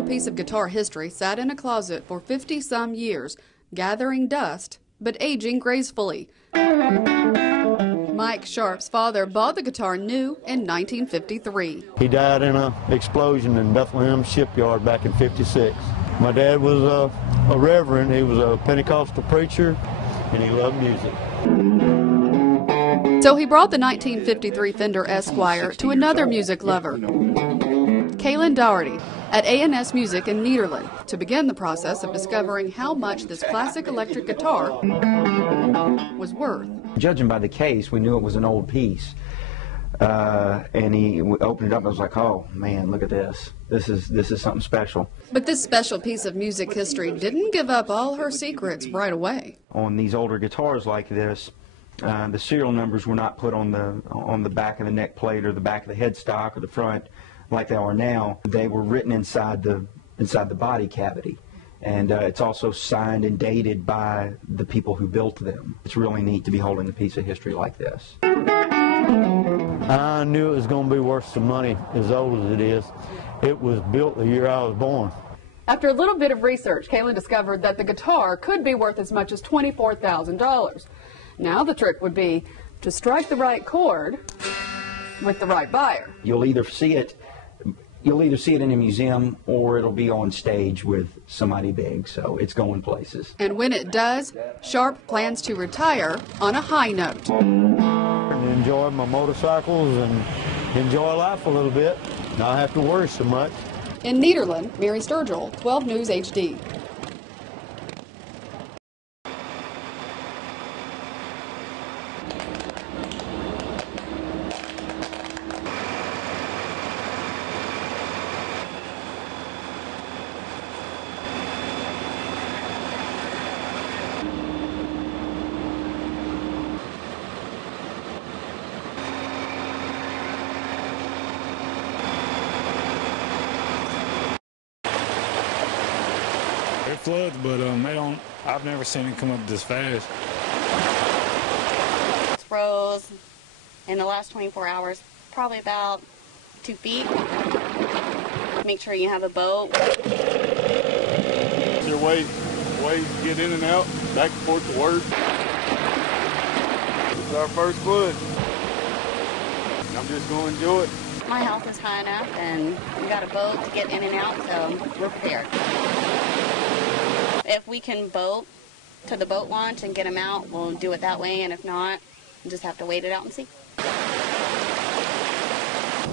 little piece of guitar history sat in a closet for 50-some years, gathering dust, but aging gracefully. Mike Sharp's father bought the guitar new in 1953. He died in an explosion in Bethlehem shipyard back in '56. My dad was a reverend. He was a Pentecostal preacher, and he loved music. So he brought the 1953 Fender Esquire to another music lover, Kaylin Doherty, at A&S Music in Nederland, to begin the process of discovering how much this classic electric guitar was worth. Judging by the case, we knew it was an old piece. And he opened it up and was like, oh man, look at this. This is something special. But this special piece of music history didn't give up all her secrets right away. On these older guitars like this, the serial numbers were not put on the back of the neck plate or the back of the headstock or the front like they are now. They were written inside the body cavity. And it's also signed and dated by the people who built them. It's really neat to be holding a piece of history like this. I knew it was going to be worth some money, as old as it is. It was built the year I was born. After a little bit of research, Kaylin discovered that the guitar could be worth as much as $24,000. Now the trick would be to strike the right chord with the right buyer. You'll either see it in a museum or it'll be on stage with somebody big, so it's going places. And when it does, Sharp plans to retire on a high note. And enjoy my motorcycles and enjoy life a little bit, not have to worry so much. In Nederland, Mary Sturgill, 12 News HD. It floods, but they don't. I've never seen it come up this fast. It's froze in the last 24 hours, probably about 2 feet. Make sure you have a boat. Your way to get in and out, back and forth to work. This is our first flood. I'm just going to enjoy it. My house is high enough, and we got a boat to get in and out, so we're prepared. If we can boat to the boat launch and get them out, we'll do it that way, and if not, we'll just have to wait it out and see.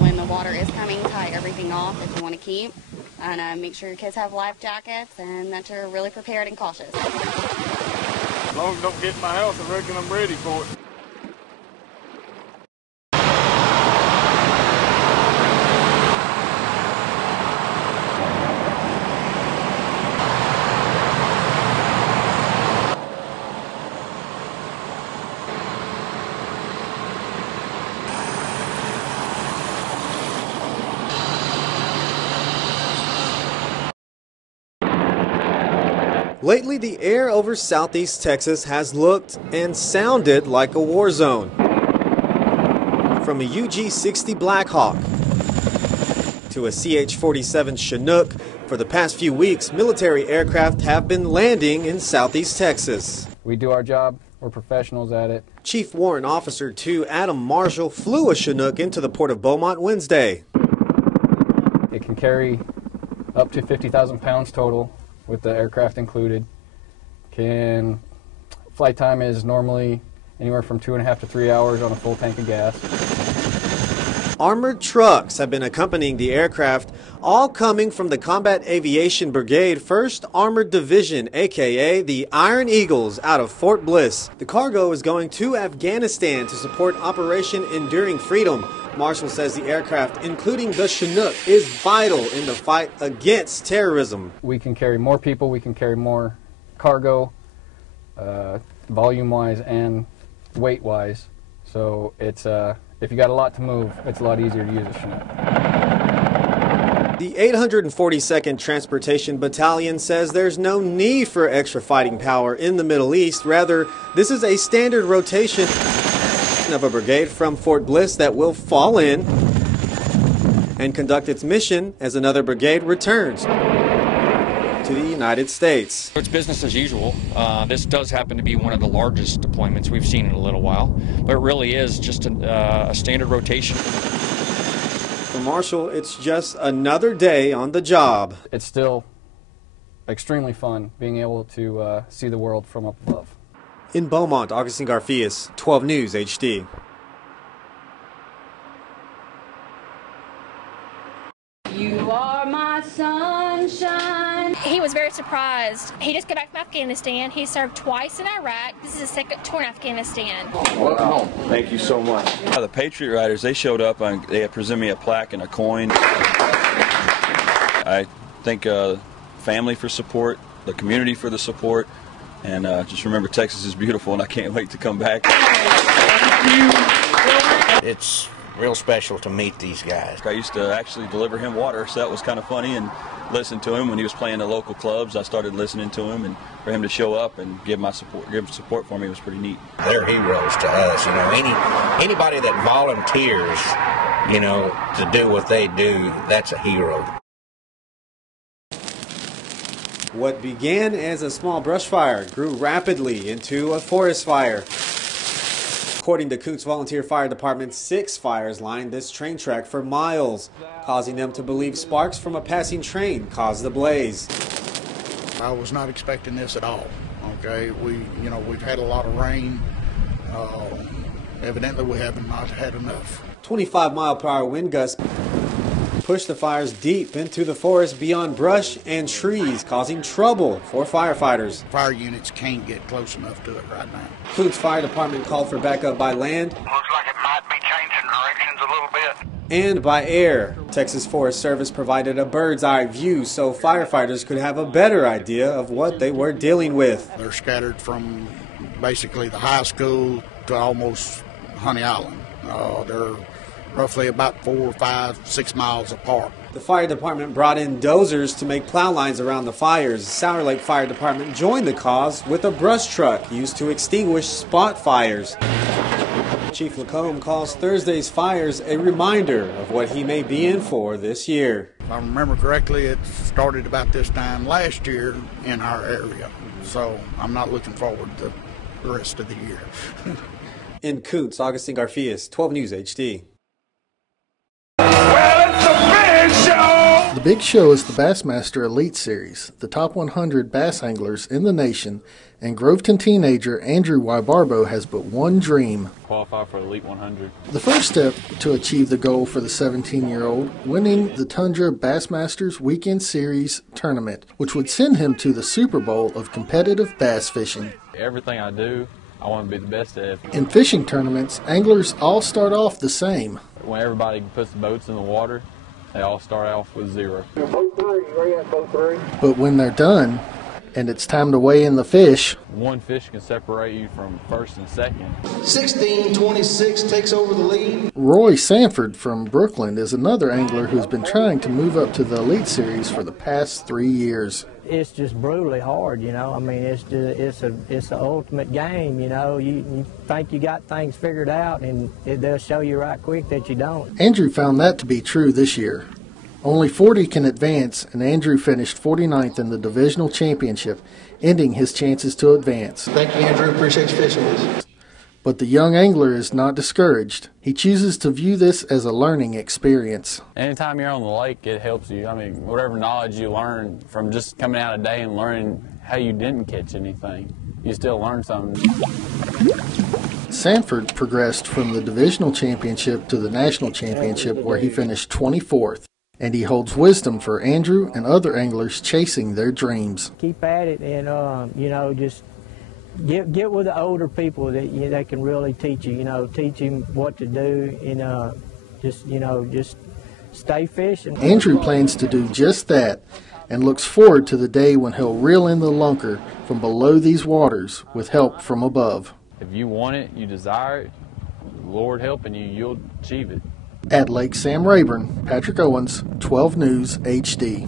When the water is coming, tie everything off that you want to keep, and make sure your kids have life jackets and that you're really prepared and cautious. As long as I don't get in my house, I reckon I'm ready for it. Lately, the air over southeast Texas has looked and sounded like a war zone. From a UG-60 Blackhawk to a CH-47 Chinook, for the past few weeks, military aircraft have been landing in southeast Texas. We do our job. We're professionals at it. Chief Warrant Officer 2 Adam Marshall flew a Chinook into the port of Beaumont Wednesday. It can carry up to 50,000 pounds total, with the aircraft included. Flight time is normally anywhere from 2.5 to 3 hours on a full tank of gas. Armored trucks have been accompanying the aircraft, all coming from the Combat Aviation Brigade 1st Armored Division, aka the Iron Eagles, out of Fort Bliss. The cargo is going to Afghanistan to support Operation Enduring Freedom. Marshall says the aircraft, including the Chinook, is vital in the fight against terrorism. We can carry more people, we can carry more cargo, volume-wise and weight-wise. So it's if you got a lot to move, it's a lot easier to use a Chinook. The 842nd Transportation Battalion says there's no need for extra fighting power in the Middle East. Rather, this is a standard rotation of a brigade from Fort Bliss that will fall in and conduct its mission as another brigade returns to the United States. It's business as usual. This does happen to be one of the largest deployments we've seen in a little while, but it really is just a standard rotation. For Marshall, it's just another day on the job. It's still extremely fun being able to see the world from up above. In Beaumont, Augustine Garfias, 12 News HD. You are my sunshine. He was very surprised. He just got back from Afghanistan. He served twice in Iraq. This is his second tour in Afghanistan. Welcome home. Thank you so much. The Patriot Riders, they showed up and they had presented me a plaque and a coin. I thank family for support, the community for the support, and just remember Texas is beautiful and I can't wait to come back. It's real special to meet these guys. I used to actually deliver him water, so that was kind of funny, and listen to him when he was playing the local clubs. I started listening to him, and for him to show up and give support for me was pretty neat. They're heroes to us, you know. Anybody that volunteers, you know, to do what they do, that's a hero. What began as a small brush fire grew rapidly into a forest fire. According to Coots Volunteer Fire Department, 6 fires lined this train track for miles, causing them to believe sparks from a passing train caused the blaze. I was not expecting this at all. Okay, we've had a lot of rain. Evidently, we have not had enough. 25-mile-per-hour wind gusts pushed the fires deep into the forest beyond brush and trees, causing trouble for firefighters. Fire units can't get close enough to it right now. Coots Fire Department called for backup by land. Looks like it might be changing directions a little bit. And by air. Texas Forest Service provided a bird's eye view so firefighters could have a better idea of what they were dealing with. They're scattered from basically the high school to almost Honey Island. They're roughly about 4, 5, 6 miles apart. The fire department brought in dozers to make plow lines around the fires. Sour Lake Fire Department joined the cause with a brush truck used to extinguish spot fires. Chief Lacombe calls Thursday's fires a reminder of what he may be in for this year. If I remember correctly, it started about this time last year in our area. So I'm not looking forward to the rest of the year. In Coots, Augustine Garfias, 12 News HD. The Big Show is the Bassmaster Elite Series, the top 100 bass anglers in the nation, and Groveton teenager Andrew Y. Barbo has but one dream. Qualify for Elite 100. The first step to achieve the goal for the 17-year-old, winning the Tundra Bassmasters Weekend Series tournament, which would send him to the Super Bowl of competitive bass fishing. Everything I do, I want to be the best at it. In fishing tournaments, anglers all start off the same. When everybody puts the boats in the water, they all start off with 0. But when they're done, and it's time to weigh in the fish, one fish can separate you from first and second. 16-26 takes over the lead. Roy Sanford from Brooklyn is another angler who's been trying to move up to the Elite Series for the past 3 years. It's just brutally hard, you know. I mean, it's the ultimate game, you know. You think you got things figured out, and they'll show you right quick that you don't. Andrew found that to be true this year. Only 40 can advance, and Andrew finished 49th in the divisional championship, ending his chances to advance. Thank you, Andrew. Appreciate you fishing with us. But the young angler is not discouraged. He chooses to view this as a learning experience. Anytime you're on the lake, it helps you. I mean, whatever knowledge you learn from just coming out a day and learning how you didn't catch anything, you still learn something. Sanford progressed from the divisional championship to the national championship, where he finished 24th. And he holds wisdom for Andrew and other anglers chasing their dreams. Keep at it, and you know, just get with the older people that they can really teach you. You know, teach him what to do, and just stay fishing. Andrew plans to do just that, and looks forward to the day when he'll reel in the lunker from below these waters with help from above. If you want it, you desire it, Lord helping you, you'll achieve it. At Lake Sam Rayburn, Patrick Owens, 12 News HD.